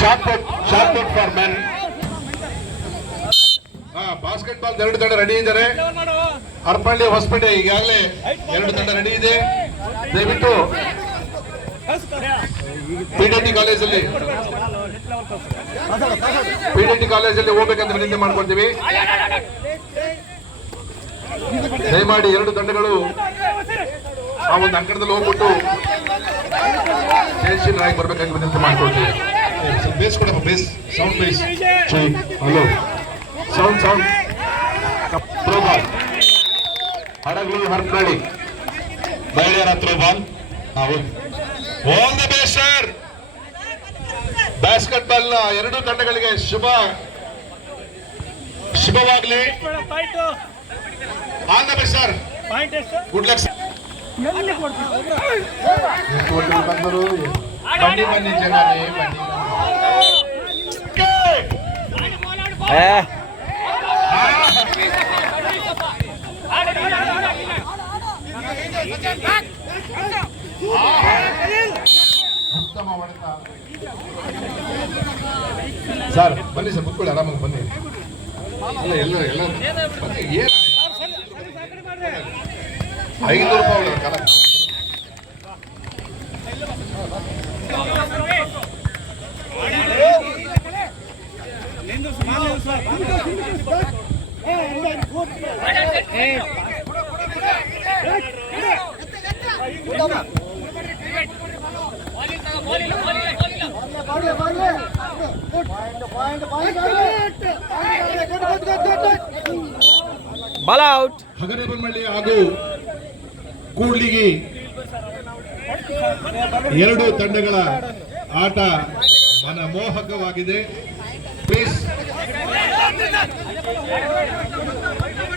Short put short put for men basketball ಎರಡು ತಂಡ ready ಇದ್ದಾರೆ. ಹರಪಳ್ಳಿ ಹೊಸಪೇಟೆ ಈಗಾಗಲೇ ಎರಡು ತಂಡ ರೆಡಿ ಇದೆ. ದಯವಿಟ್ಟು ಪಿಡಿಟಿ ಕಾಲೇಜಲ್ಲಿ ಪಿಡಿಟಿ ಕಾಲೇಜಲ್ಲಿ ಹೋಗ್ಬೇಕಂತ ವಿನಂತಿ ಮಾಡ್ಕೊಳ್ತೀವಿ. ದಯಮಾಡಿ ಎರಡು ತಂಡಗಳು ಆ ಒಂದು ಅಂಕಣದಲ್ಲಿ ಹೋಗ್ಬಿಟ್ಟು ಜಯಶೀಲ್ ರಾಯ್ ಬರ್ಬೇಕಾಗಿ ವಿನಂತಿ ಮಾಡ್ಕೊಳ್ತೀವಿ ಬೇಸ್ ಕೊಡಪ್ಪ base sound base hello. Sound sound throwball Hadagali Harapalli ಮಹಿಳೆಯರ throwball all the best sir basket ಬಾಲ್ನ ಎರಡು ತಂಡಗಳಿಗೆ ಶುಭ. ಶುಭವಾಗಲಿ. All the best sir good luck ಬಂದರು ಬನ್ನಿ ಬನ್ನಿ ಜನರೇ ಬನ್ನಿ ಉತ್ತಮ ಹೊಡೆತ ಸರ್ ಬನ್ನಿ ಸರ್ ಕುತ್ಕೊಳ್ಳಿ ಆರಾಮಾಗಿ ಬನ್ನಿ ಇಲ್ಲ ಎಲ್ಲ ಎಲ್ಲ ಬನ್ನಿ ಏನು ಐನೂರು ರೂಪಾಯಿ ಕಾಲ ಬಾಲ್ ಔಟ್ ಹಗರೇಬನಹಳ್ಳಿ ಹಾಗೂ ಕೂಡ್ಲಿಗಿ ಎರಡು ತಂಡಗಳ ಆಟ ಮನಮೋಹಕವಾಗಿದೆ. Please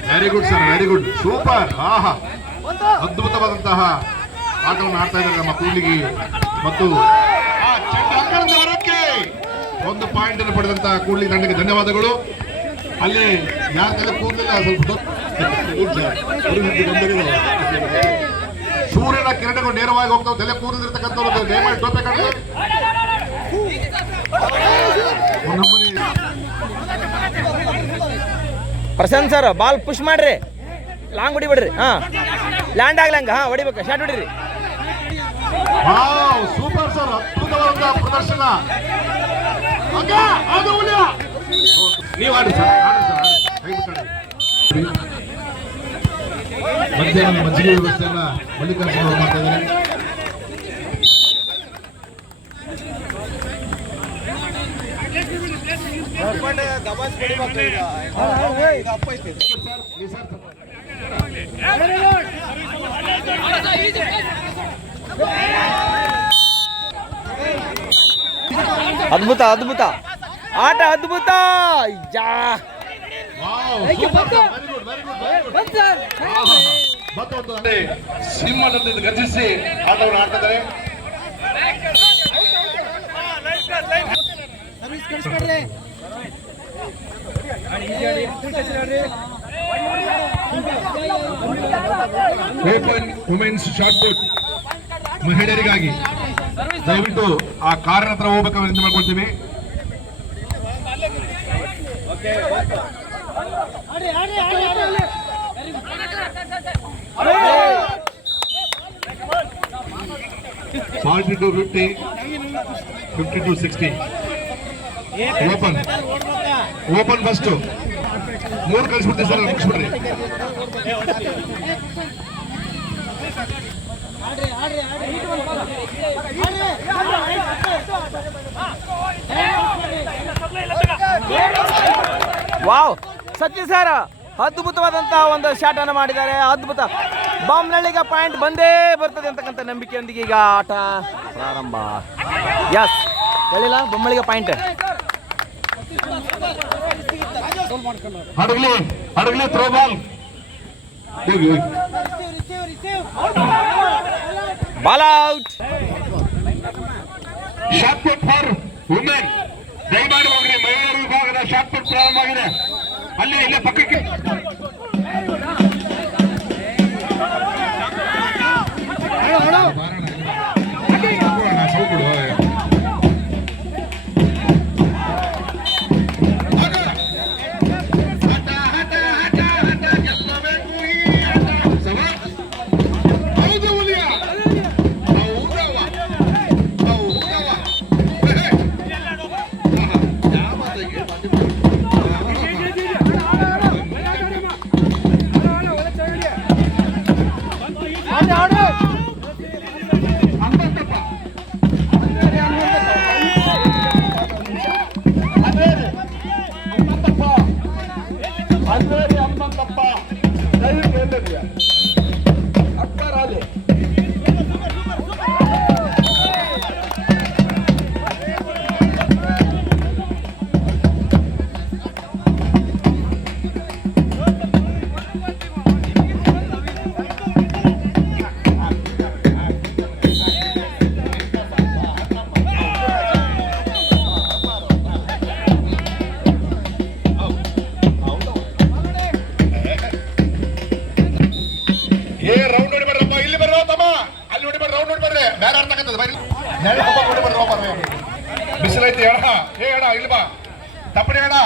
very good sir very good super ಆಹಾ. ಅದ್ಭುತವಾದಂತಹ ಆಟವನ್ನು ಆಡ್ತಾ ಇದ್ದಾರೆ ನಮ್ಮ ಕೂಡ್ಲಿಗಿ ಮತ್ತು ಒಂದು ಪಾಯಿಂಟ್ ಅನ್ನು ಪಡೆದಂತಹ ಕೂಡ್ಲಿ ತಂಡಕ್ಕೆ ಧನ್ಯವಾದಗಳು. ಅಲ್ಲಿ ಯಾರ ತಲೆ ಕೂದಲಿಲ್ಲ ಸ್ವಲ್ಪ ಸೂರ್ಯನ ಕಿರಣಗಳು ನೇರವಾಗಿ ಹೋಗ್ತಾವೆ ತಲೆ ಕೂದಲಿರ್ತಕ್ಕಂಥವ್ರು ದಯಮಾಡಿ ಟೋಪೆ ನಮ್ಮನೆ ಪ್ರಶಾಂತ್ ಸರ್ ಬಾಲ್ ಪುಷ್ ಮಾಡ್ರಿ. ಲಾಂಗ್ ಹೊಡಿಬಿಡ್ರಿ ಹಾ. ಲ್ಯಾಂಡ್ ಆಗ್ಲಂಗ ಹಾ ಹೊಡಿಬೇಕು ಶಾಟ್ ಹೊಡಿರಿ. ಸೂಪರ್ ಸರ್ ಅದ್ಭುತವಾದ ಪ್ರದರ್ಶನ. ಮಧ್ಯಾಹ್ನ ಮಜ್ಜಿಗೆ ವ್ಯವಸ್ಥೆಯನ್ನ ಮಲ್ಲಿಕಾರ್ಜುನ ಮಾಡ್ತಾ ಅದ್ಭುತ ಅದ್ಭುತ. ಆಟ ಅದ್ಭುತ. ಯಾ. ಸಿಂಹದಿಂದ ಗರ್ಜಿಸಿ ಆಟವನ್ನು ಆಡ್ತಿದ್ದಾರೆ. ಓಪನ್ ವುಮೆನ್ಸ್ ಶಾರ್ಟ್ ಪುಟ್ ಮಹಿಳೆಯರಿಗಾಗಿ ದಯವಿಟ್ಟು ಆ ಕಾರಣ ಹತ್ರ ಹೋಗ್ಬೇಕಾದ್ರೆ ಮಾಡ್ಕೊಳ್ತೀವಿ forty to fifty fifty to sixty open open first ಮೂರು ಕಳಿಸ್ಬಿಡ್ತೀವಿ ಸರ್ ಮುಗಿಸ್ಬಿಡ್ರಿ ವಾವ್ ಸಚಿನ್ ಸರ್. ಅದ್ಭುತವಾದಂತಹ ಒಂದು ಶಾಟ್ ಅನ್ನು ಮಾಡಿದ್ದಾರೆ. ಅದ್ಭುತ. ಬಾಂಬ್ನಳ್ಳಿಗೆ ಪಾಯಿಂಟ್ ಬಂದೇ ಬರ್ತದೆ ಅಂತಕ್ಕಂಥ ನಂಬಿಕೆಯೊಂದಿಗೆ ಈಗ ಆಟ ಪ್ರಾರಂಭ. ಎಸ್ ಹೇಳಿಲ್ಲ ಬೊಮ್ಮಳಿಗೆ point Hadagli Hadagli throw ball out for women ದಯಮಾಡಿ ಹೋಗ್ರಿ ಮಹಿಳೆಯರ ವಿಭಾಗದ ಶಾರ್ಟ್ ಪುಟ್ ಪ್ರಾರಂಭ ಆಗಿದೆ ಅಲ್ಲೇ ಇಲ್ಲೇ ಪಕ್ಕಕ್ಕೆ Yeah. இல்லப்பா தப்புனேடா